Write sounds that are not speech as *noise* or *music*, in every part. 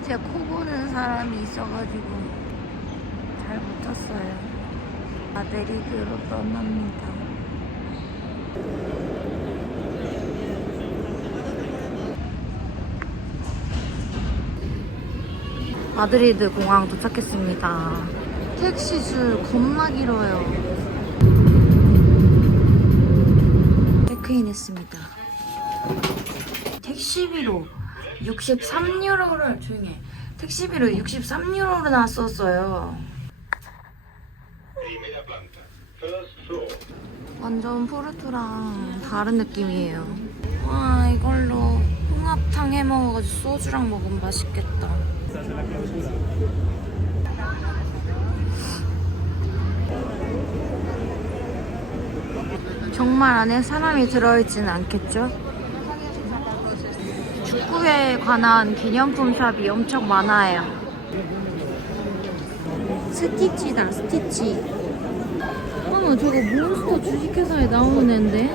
어제 코 고는 사람이 있어가지고 잘못 잤어요. 마드리드로 떠납니다. 마드리드 공항 도착했습니다. 택시 줄 겁나 길어요. 체크인 했습니다. 택시비로 63유로를 조용히 해. 택시비로 63유로를 났었어요. 완전 포르투랑 다른 느낌이에요. 와 이걸로 홍합탕 해 먹어가지고 소주랑 먹으면 맛있겠다. 정말 안에 사람이 들어있지는 않겠죠? 축구에 관한 기념품 샵이 엄청 많아요. 스티치다, 스티치. 어머, 저거 몬스터 주식회사에 나오는 앤데?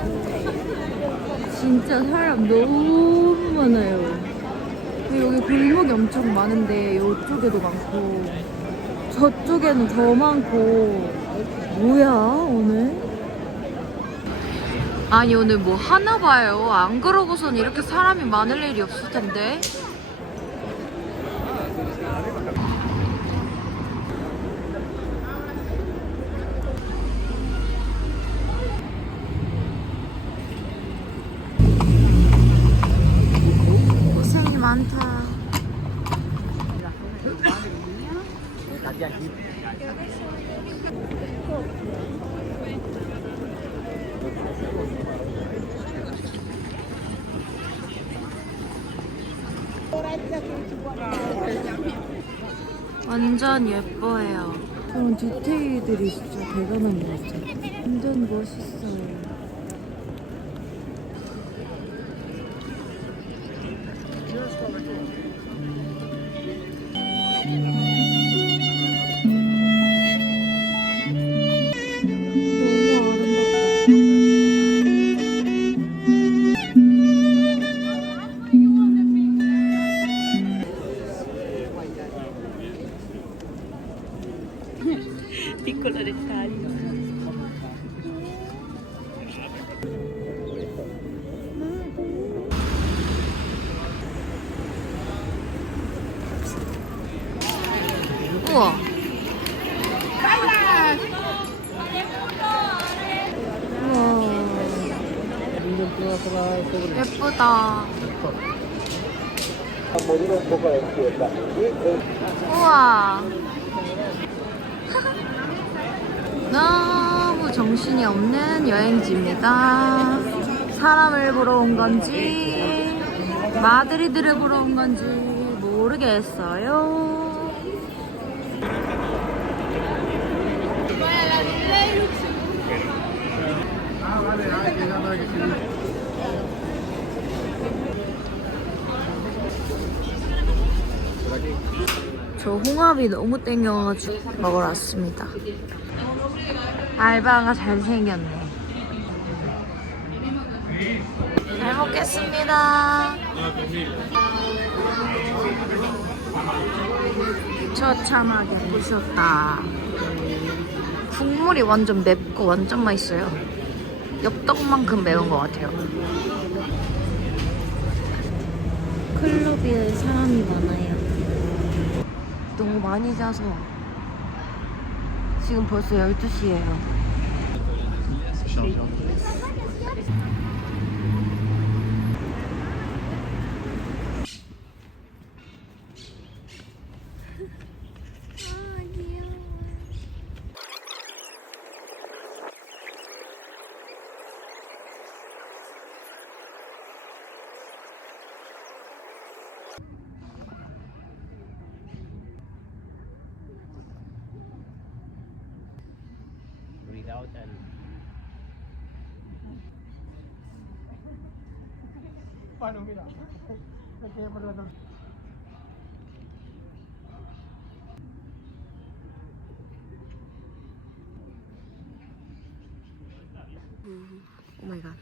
진짜 사람 너무 많아요. 여기 골목이 엄청 많은데 이쪽에도 많고 저쪽에는 더 많고 뭐야 오늘? 아니 오늘 뭐 하나 봐요. 안 그러고선 이렇게 사람이 많을 일이 없을 텐데. 고생이 많다. 완전 예뻐요. 저런 디테일들이 진짜 대단한 것 같아요. 완전 멋있어요. 예쁘다. 우와. *laughs* 너무 정신이 없는 여행지입니다. 사람을 보러 온 건지, 마드리드를 보러 온 건지 모르겠어요. 저 홍합이 너무 땡겨가지고 먹으러 왔습니다. 알바가 잘생겼네. 잘 먹겠습니다. 처참하게 부셨다. 국물이 완전 맵고 완전 맛있어요. 엽떡만큼 매운 것 같아요. 클럽에 사람이 많아요. 너무 많이 자서 지금 벌써 12시예요. 아, 귀여워. Out and 오마이 갓.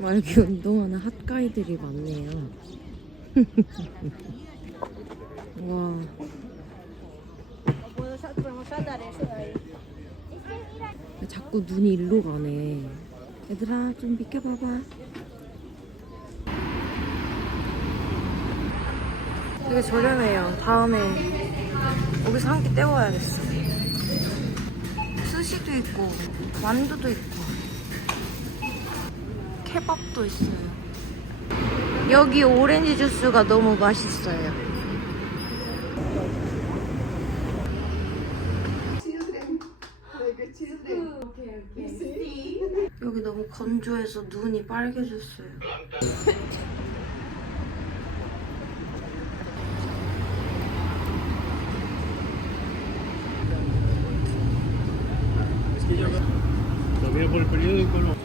와, 이렇게 운동하는 핫가이들이 많네요. *laughs* 와. 자꾸 눈이 일로 가네. 얘들아, 좀 비켜봐봐. 되게 저렴해요. 다음에 여기서 한 끼 때워야겠어. 스시도 있고, 만두도 있고, 케밥도 있어요. 여기 오렌지 주스가 너무 맛있어요. 여기 너무 건조해서 눈이 빨개졌어요. Periódico no.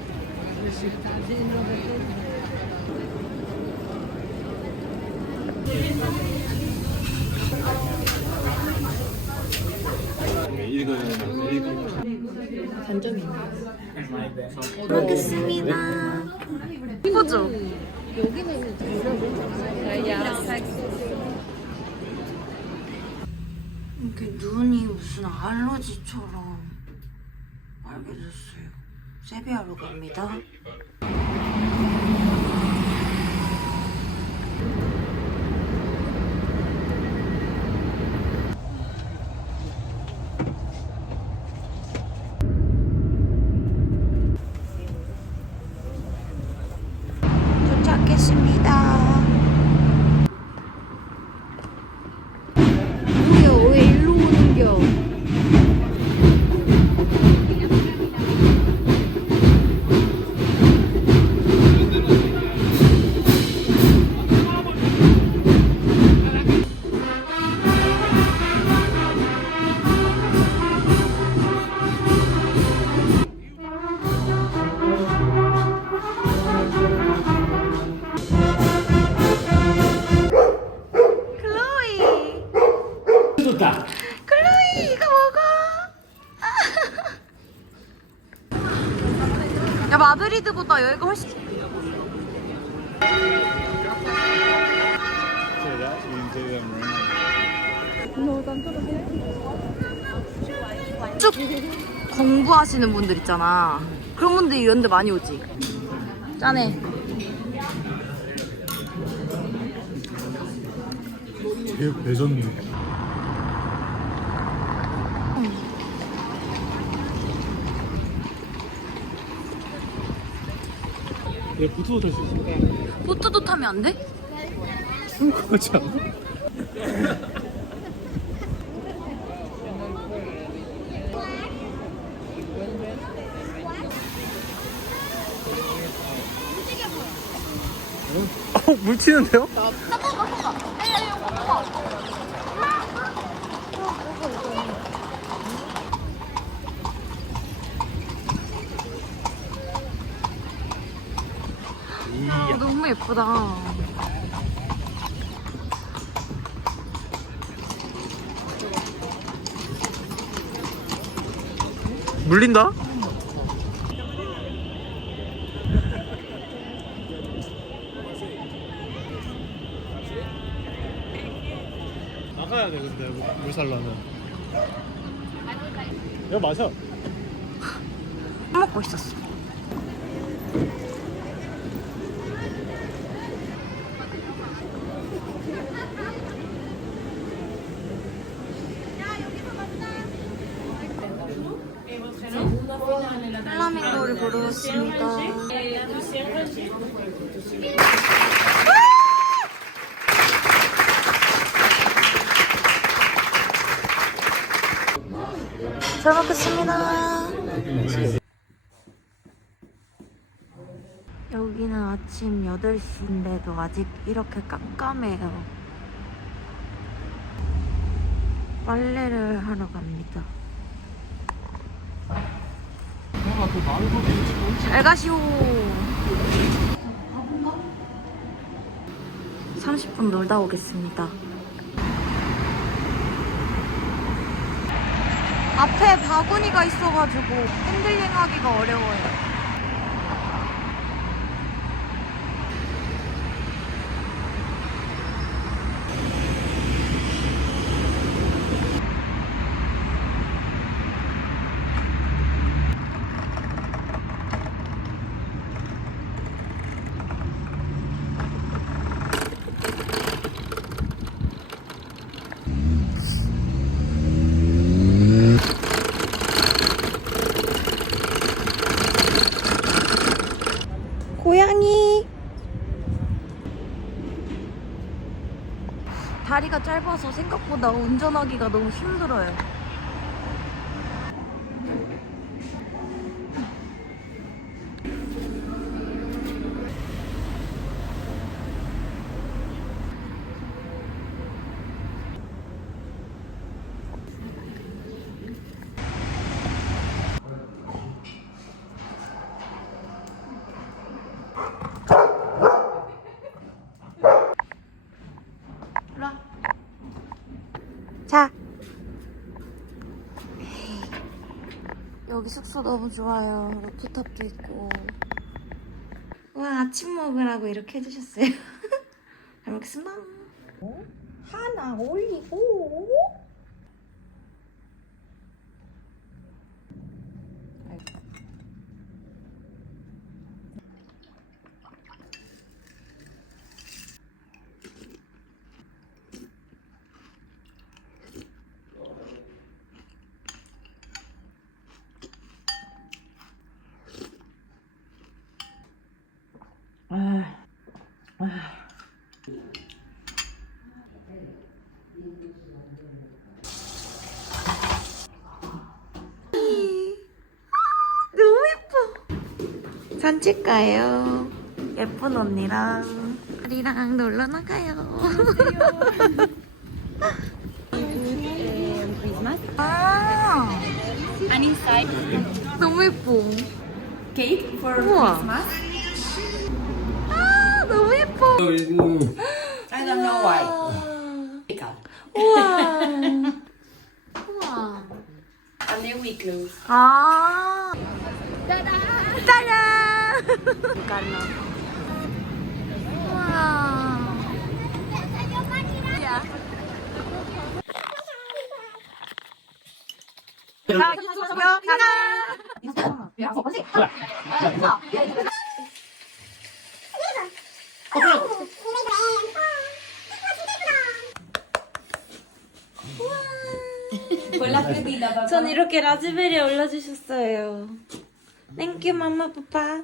먹겠습니다. 이거죠? 이렇게 눈이 무슨 알러지처럼 빨개졌어요. 세비하러 갑니다. 도착했습니다. 좋다. 클로이, 이거 먹어! 야, 마드리드보다 여기가 훨씬. 쭉 공부하시는 분들 있잖아. 그런 분들이 이런 데 많이 오지. 짠해. 되게 배 얘 붙어도 탈 수 있어. 보트도 타면 안 돼? 그렇지 않아? 어, 물 튀는데요? 아, 너무 예쁘다. 물린다? 나가야 돼 근데 물- 물 살려면 이거 마셔 먹고 있었어. 플라밍고를 고르겠습니다. 잘 먹겠습니다. 여기는 아침 8시인데도 아직 이렇게 깜깜해요. 빨래를 하러 갑니다. 잘 가시오. 30분 놀다 오겠습니다. 앞에 바구니가 있어가지고 핸들링 하기가 어려워요. 다리가 짧아서 생각보다 운전하기가 너무 힘들어요. 숙소 너무 좋아요. 루프탑도 있고. 와, 아침 먹으라고 이렇게 해주셨어요. *laughs* 잘 먹겠습니다. 하나 올리고. 너무 예뻐. 산책 가요. 예쁜 언니랑 우리랑 놀러 나가요. 아, And inside, 너무 예뻐. cake for 우와. Christmas. 아, 너무 예뻐. I don't know why. 우와. 우와. And then we close. 아. 짜잔. 짜잔. 우와. 전 이렇게 라즈베리 올려주셨어요. 땡큐 맘마 파파.